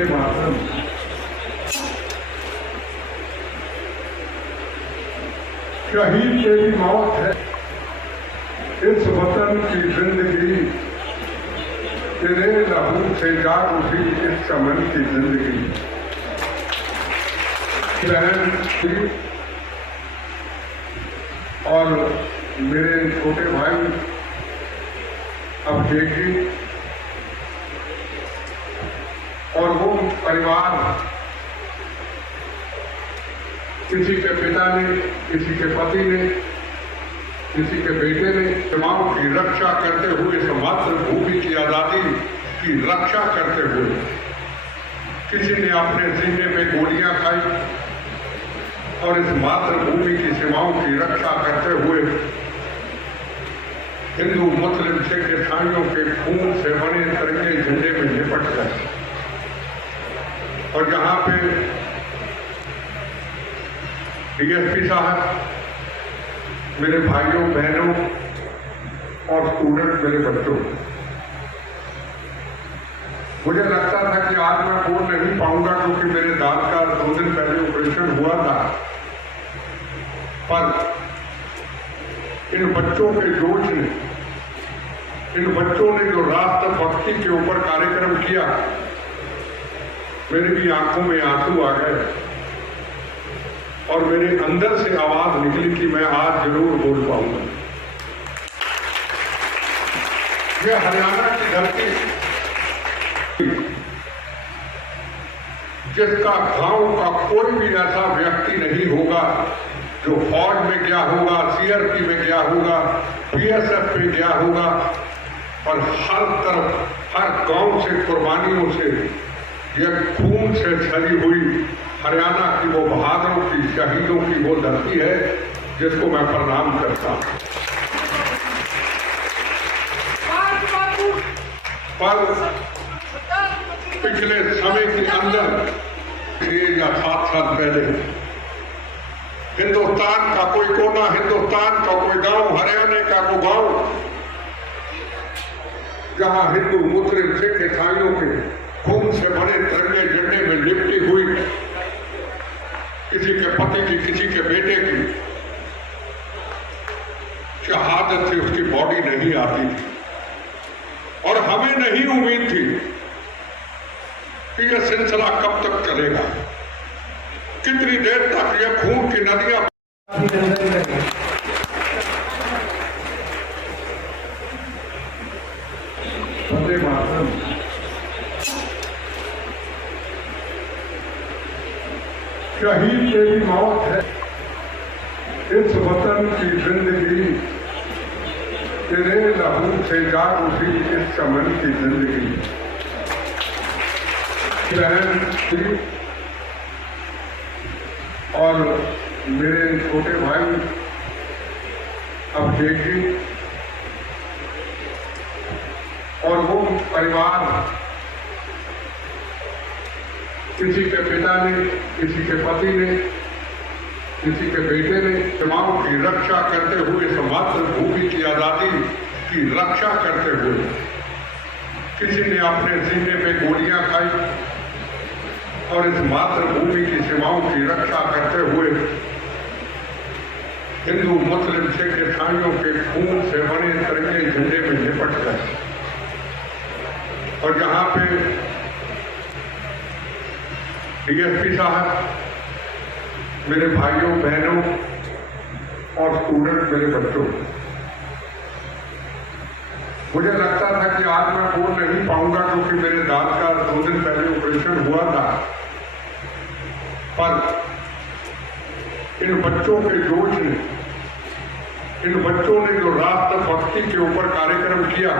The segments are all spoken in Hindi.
वंदे मातरम। शहीद तेरी मौत है, इस वतन की जिंदगी, तेरे लहू से जाग उठी इस चमन की जिंदगी। बहन थी और मेरे छोटे भाई अभिषेक जी और वो परिवार, किसी के पिता ने, किसी के पति ने, किसी के बेटे ने सीमाओं की रक्षा करते हुए, इस मातृभूमि की आजादी की रक्षा करते हुए, किसी ने अपने सीने पे गोलियां खाई और इस मातृभूमि की सीमाओं की रक्षा करते हुए हिंदू, मुस्लिम, सिख, ईसाइयों के खून से बने तिरंगे झंडे में लिपट गए। और यहाँ पे डीएसपी साहब, मेरे भाइयों बहनों और स्टूडेंट, मेरे बच्चों, मुझे लगता था कि आज मैं बोल नहीं पाऊंगा क्योंकि मेरे दांत का 2 दिन पहले ऑपरेशन हुआ था, पर इन बच्चों के जोश ने, इन बच्चों ने जो राष्ट्रभक्ति के ऊपर कार्यक्रम किया, मेरी भी आंखों में आंसू आ गए और मेरे अंदर से आवाज निकली कि मैं आज जरूर बोल पाऊंगा। यह हरियाणा की धरती, जिसका गांव का कोई भी ऐसा व्यक्ति नहीं होगा जो फौज में गया होगा, सीआरपी में गया होगा, बीएसएफ में गया होगा, और हर तरफ, हर गांव से कुर्बानियों से, यह खून से छली हुई हरियाणा की वो बहादुरों की, शहीदों की वो धरती है जिसको मैं प्रणाम करता हूं। पर पिछले समय के अंदर 6 या 7 साल पहले हिंदुस्तान का कोई कोना, हिंदुस्तान का कोई गांव, हरियाणा का कोई गांव, जहां हिंदू, मुस्लिम, सिख, ईसाइयों के खून से बने तिरंगे झंडे में लिपटी हुई किसी के पति की, किसी के बेटे की शहादत से उसकी बॉडी नहीं आती थी। और हमें नहीं उम्मीद थी कि यह सिलसिला कब तक चलेगा, कितनी देर तक यह खून की नदियां। वंदे मातरम। शहीद तेरी मौत है, इस वतन की जिंदगी, तेरे लहू से जाग उठी इस चमन की जिंदगी। बहन थी और मेरे छोटे भाई अभिषेक जी और वो परिवार, किसी के पिता ने, किसी के पति ने, किसी के बेटे ने सीमाओं की रक्षा करते हुए, इस मातृभूमि की आजादी की रक्षा करते हुए, किसी ने अपने सीने पे गोलियां खाई और इस मातृभूमि की सीमाओं की रक्षा करते हुए हिंदू, मुस्लिम, सिख, ईसाइयों के खून से बने तिरंगे झंडे में लिपट गए। और यहाँ पे डीएसपी साहब, मेरे भाइयों बहनों और स्टूडेंट, मेरे बच्चों, मुझे लगता था कि आज मैं बोल नहीं पाऊंगा क्योंकि मेरे दांत का 2 दिन पहले ऑपरेशन हुआ था, पर इन बच्चों के जोश ने, इन बच्चों ने जो राष्ट्रभक्ति के ऊपर कार्यक्रम किया,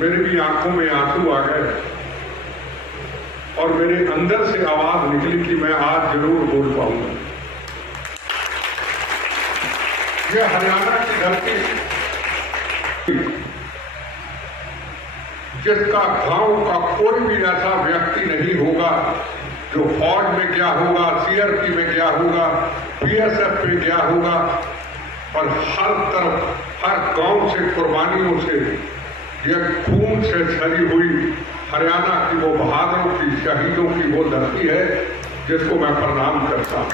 मेरी भी आंखों में आंसू आ गए और मेरे अंदर से आवाज निकली कि मैं आज जरूर बोल पाऊंगा। यह हरियाणा की धरती, जिसका गांव का कोई भी ऐसा व्यक्ति नहीं होगा जो फौज में गया होगा, सीआरपी में गया होगा, बीएसएफ में गया होगा, और हर तरफ, हर गांव से कुर्बानियों से, यह खून से छली हुई हरियाणा की वो बहादुरों की, शहीदों की वो धरती है जिसको मैं प्रणाम करता हूं।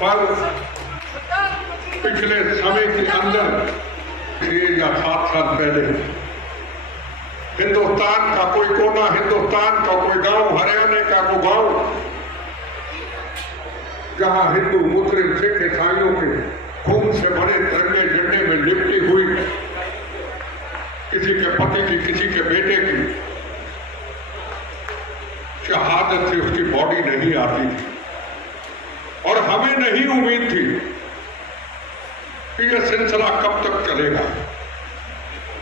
पर पिछले समय के अंदर 6 या 7 साल पहले हिंदुस्तान का कोई कोना, हिंदुस्तान का कोई गांव, हरियाणा का कोई गांव जहां हिंदू, मुस्लिम, सिख, ईसाइयों के खून से बड़े तिरंगे झंडे में लिपटी हुई किसी के पति की, किसी के बेटे की शहादत से उसकी बॉडी नहीं आती थी। और हमें नहीं उम्मीद थी कि यह सिलसिला कब तक चलेगा,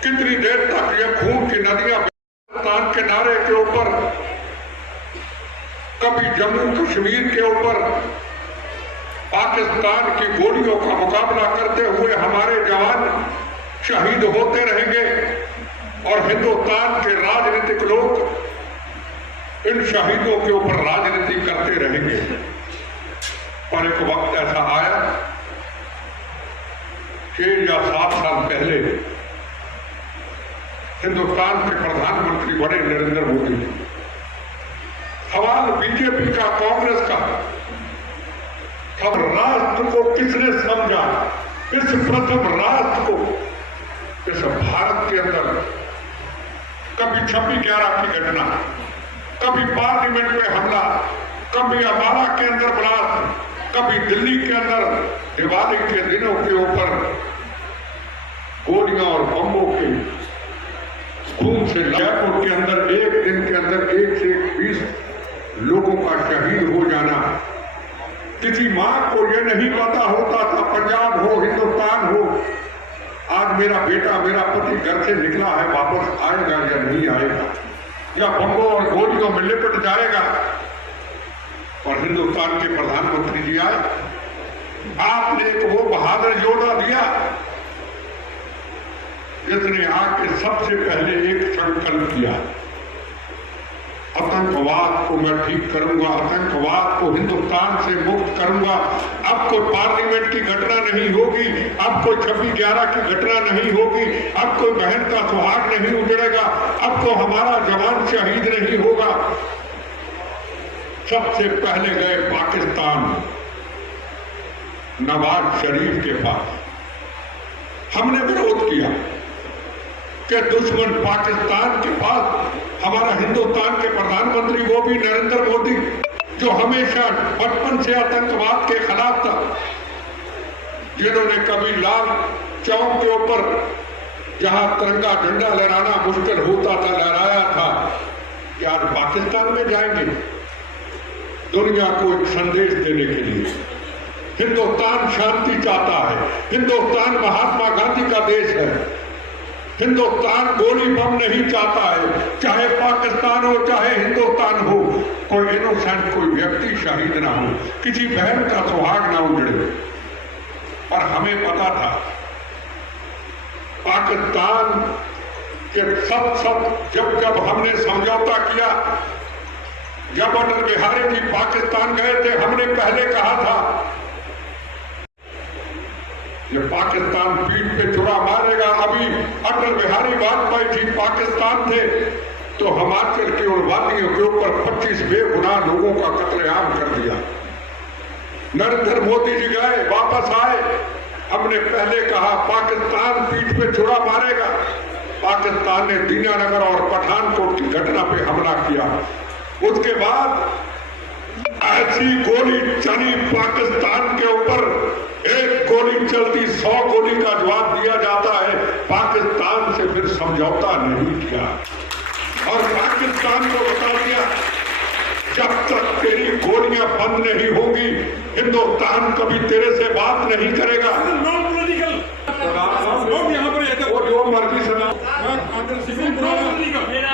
कितनी देर तक यह खून की नदियां पाकिस्तान के नारे के ऊपर, कभी जम्मू कश्मीर के ऊपर पाकिस्तान की गोलियों का मुकाबला करते हुए हमारे जवान शहीद होते रहेंगे और हिंदुस्तान के राजनीतिक लोग इन शहीदों के ऊपर राजनीति करते रहेंगे। पर एक वक्त ऐसा आया 6 या 7 साल पहले हिंदुस्तान के प्रधानमंत्री बने नरेंद्र मोदी जी। सवाल बीजेपी का, कांग्रेस का, अब राष्ट्र को किसने समझा? इस प्रथम राष्ट्र को, इस भारत के अंदर कभी 26/11 की घटना, कभी पार्लियामेंट में हमला, कभी अम्बाला के अंदर ब्लास्ट, कभी दिल्ली के अंदर दिवाली के दिनों के ऊपर गोलियां और बम्बों के खून से जयपुर के अंदर एक दिन के अंदर 1 से 20 लोगों का शहीद हो जाना। किसी मां को यह नहीं पता होता था पंजाब हो, हिंदुस्तान हो, आज मेरा बेटा, मेरा पति घर से निकला है, वापस आएगा या नहीं आएगा, या बम्बों और गोलियों में लिपट जाएगा। और हिंदुस्तान के प्रधानमंत्री जी आए, आपने एक वो बहादुर योद्धा दिया जिसने आके सबसे पहले एक संकल्प किया, आतंकवाद को मैं ठीक करूंगा, आतंकवाद को हिंदुस्तान से मुक्त करूंगा। अब कोई पार्लियामेंट की घटना नहीं होगी, अब कोई 26/11 की घटना नहीं होगी, अब कोई बहन का सुहाग नहीं उजड़ेगा, अब तो हमारा जवान शहीद नहीं होगा। सबसे पहले गए पाकिस्तान, नवाज शरीफ के पास। हमने विरोध किया कि दुश्मन पाकिस्तान के पास हमारा हिंदुस्तान के प्रधानमंत्री, वो भी नरेंद्र मोदी, जो हमेशा बचपन से आतंकवाद के खिलाफ था, जिन्होंने कभी लाल चौक के ऊपर जहां तिरंगा झंडा लहराना मुश्किल होता था लहराया था, कि आज पाकिस्तान में जाएंगे दुनिया को एक संदेश देने के लिए। हिंदुस्तान शांति चाहता है, हिंदुस्तान महात्मा गांधी का देश है, हिंदुस्तान गोली बम नहीं चाहता है। चाहे पाकिस्तान हो, चाहे हिंदुस्तान हो, कोई इनोसेंट, कोई व्यक्ति शहीद ना हो, किसी बहन का सुहाग ना उजड़े। और हमें पता था पाकिस्तान के सब जब हमने समझौता किया, जब अटल बिहारी जी पाकिस्तान गए थे, हमने पहले कहा था ये पाकिस्तान पीठ पे छुरा मारेगा। अभी अटल बिहारी वाजपेयी जी पाकिस्तान थे तो हिमाचल के और वादियों के ऊपर 25 बेगुनाह लोगों का कत्लेआम कर दिया। नरेंद्र मोदी जी गए, वापस आए, हमने पहले कहा पाकिस्तान पीठ पे छुरा मारेगा। पाकिस्तान ने दीनानगर और पठानकोट की घटना पे हमला किया। उसके बाद ऐसी गोली चली पाकिस्तान के ऊपर, एक गोली चलती 100 गोली का जवाब दिया जाता है। पाकिस्तान से फिर समझौता नहीं किया और पाकिस्तान को बता दिया जब तक तेरी गोलियां बंद नहीं होगी हिंदुस्तान कभी तेरे से बात नहीं करेगा। यहाँ पर वो जो मर्जी सुना,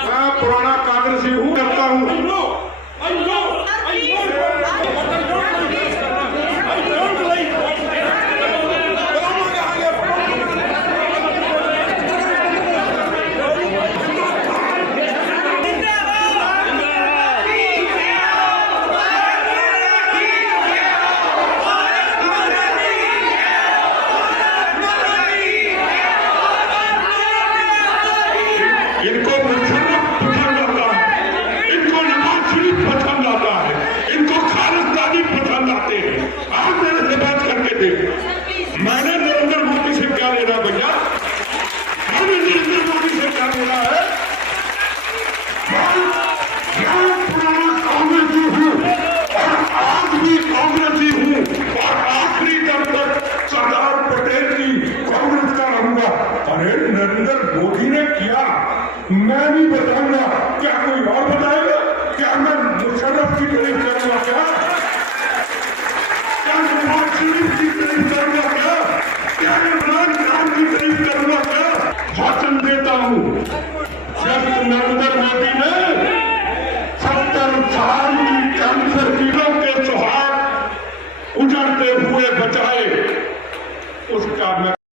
मैं पुराना कांग्रेसी हूँ, करता हूँ। मैं नहीं बताऊंगा, क्या कोई और बताएगा? क्या मैं मुशर्रफ की तारीफ करूंगा? क्या नवाज शरीफ की तारीफ करूंगा? क्या इमरान खान की तारीफ करूंगा? वचन देता हूं, जब नरेंद्र मोदी ने 70 साल की कैंसर पीड़ितों के सुहाग उजड़ते हुए बचाए, उसका मैं